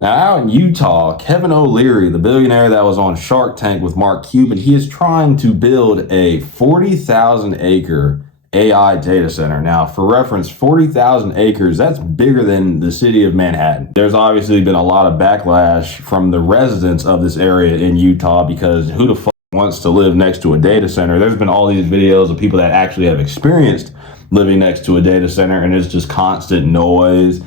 Now, out in Utah, Kevin O'Leary, the billionaire that was on Shark Tank with Mark Cuban, he is trying to build a 40,000 acre AI data center. Now, for reference, 40,000 acres, that's bigger than the city of Manhattan. There's obviously been a lot of backlash from the residents of this area in Utah because who the fuck wants to live next to a data center? There's been all these videos of people that actually have experienced living next to a data center, and it's just constant noise.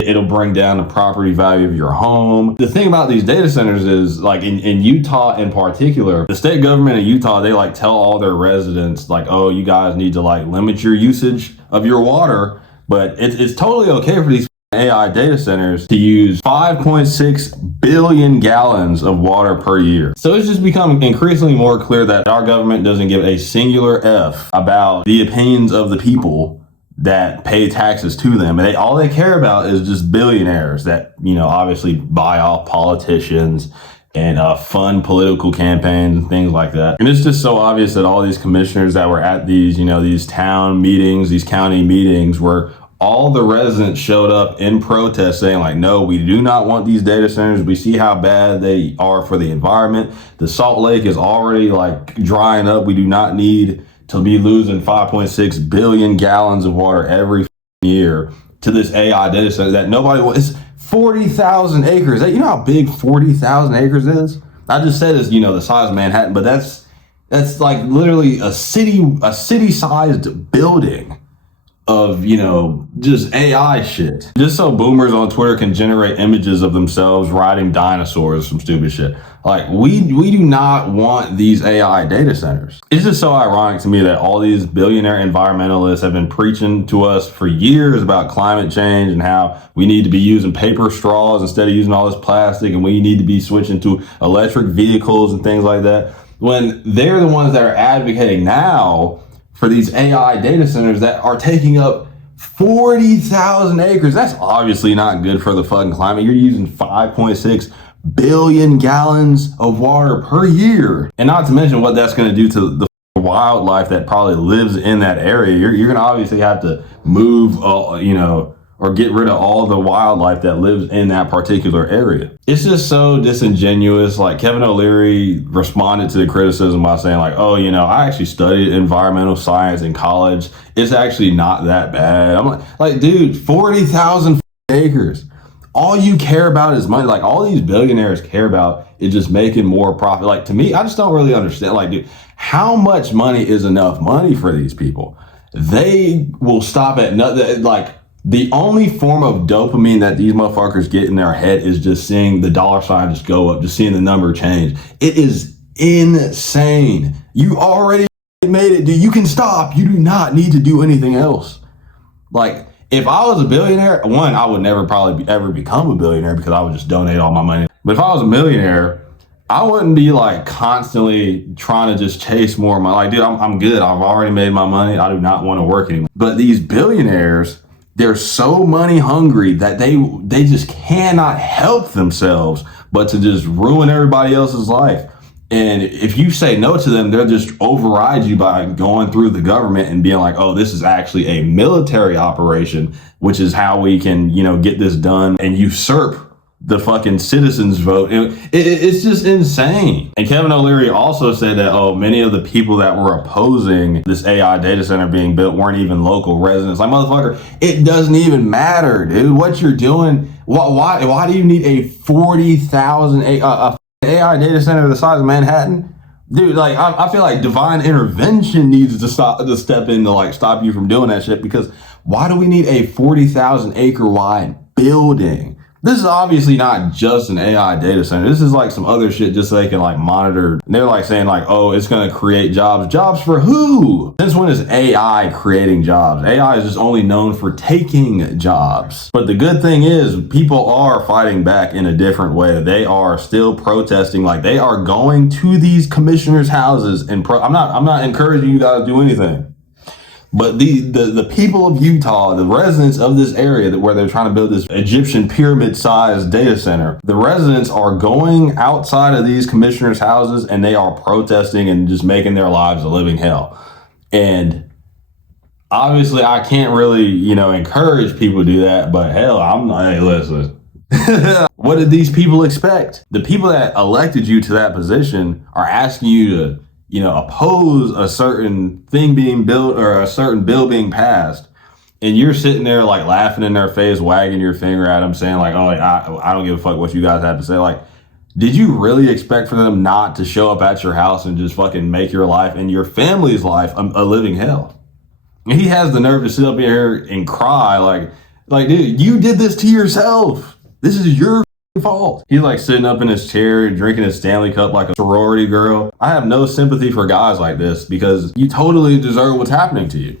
It'll bring down the property value of your home. The thing about these data centers is, like in Utah in particular, the state government of Utah, they like tell all their residents like, oh, you guys need to like limit your usage of your water. But it's totally okay for these AI data centers to use 5.6 billion gallons of water per year. So it's just become increasingly more clear that our government doesn't give a singular F about the opinions of the people that pay taxes to them. And all they care about is just billionaires that, you know, obviously buy off politicians and fund political campaigns and things like that. And it's just so obvious that all these commissioners that were at these, you know, these town meetings, these county meetings, where all the residents showed up in protest saying like, no, we do not want these data centers. We see how bad they are for the environment. The Salt Lake is already like drying up. We do not need to be losing 5.6 billion gallons of water every year to this AI data center that nobody wants. It's 40,000 acres. You know how big 40,000 acres is? I just said it's, you know, the size of Manhattan, but that's like literally a city-sized building of, you know, just AI shit. Just so boomers on Twitter can generate images of themselves riding dinosaurs, some stupid shit. Like, we do not want these AI data centers. It's just so ironic to me that all these billionaire environmentalists have been preaching to us for years about climate change and how we need to be using paper straws instead of using all this plastic, and we need to be switching to electric vehicles and things like that, when they're the ones that are advocating now for these AI data centers that are taking up 40,000 acres. That's obviously not good for the fucking climate. You're using 5.6 billion gallons of water per year. And not to mention what that's going to do to the wildlife that probably lives in that area. You're going to obviously have to move, you know, or get rid of all the wildlife that lives in that particular area. It's just so disingenuous. Like, Kevin O'Leary responded to the criticism by saying like, oh, you know, I actually studied environmental science in college. It's actually not that bad. I'm like, dude, 40,000 acres. All you care about is money. Like, all these billionaires care about is just making more profit. Like, to me, I just don't really understand. Like, dude, how much money is enough money for these people? They will stop at nothing. Like, the only form of dopamine that these motherfuckers get in their head is just seeing the dollar sign just go up, just seeing the number change. It is insane. You already made it, dude. You can stop. You do not need to do anything else. Like, if I was a billionaire, one, I would never probably ever become a billionaire because I would just donate all my money. But if I was a millionaire, I wouldn't be like constantly trying to just chase more money. Like, dude, I'm good. I've already made my money. I do not want to work anymore. But these billionaires, they're so money hungry that they just cannot help themselves but to just ruin everybody else's life. And if you say no to them, they'll just override you by going through the government and being like, oh, this is actually a military operation, which is how we can, you know, get this done and usurp the fucking citizens' vote. It's just insane. And Kevin O'Leary also said that, oh, many of the people that were opposing this AI data center being built weren't even local residents. Like, motherfucker, it doesn't even matter, dude. What you're doing, why do you need a 40,000 AI data center the size of Manhattan? Dude, like, I feel like divine intervention needs to step in to like stop you from doing that shit, because why do we need a 40,000 acre wide building? This is obviously not just an AI data center. This is like some other shit just so they can like monitor. They're like saying like, oh, it's going to create jobs. Jobs for who? Since when is AI creating jobs? AI is just only known for taking jobs. But the good thing is people are fighting back in a different way. They are still protesting. Like, they are going to these commissioners' houses and I'm not encouraging you guys to do anything. But the people of Utah, the residents of this area where they're trying to build this Egyptian pyramid-sized data center, the residents are going outside of these commissioners' houses and they are protesting and just making their lives a living hell. And obviously, I can't really, encourage people to do that. But hell, hey, listen. What did these people expect? The people that elected you to that position are asking you to oppose a certain thing being built or a certain bill being passed, and you're sitting there like laughing in their face, wagging your finger at them, saying like, "Oh, I don't give a fuck what you guys have to say." Like, did you really expect for them not to show up at your house and just fucking make your life and your family's life a living hell? And he has the nerve to sit up here and cry like, dude, you did this to yourself. This is your fault. He's like sitting up in his chair drinking his Stanley Cup like a sorority girl. I have no sympathy for guys like this because you totally deserve what's happening to you.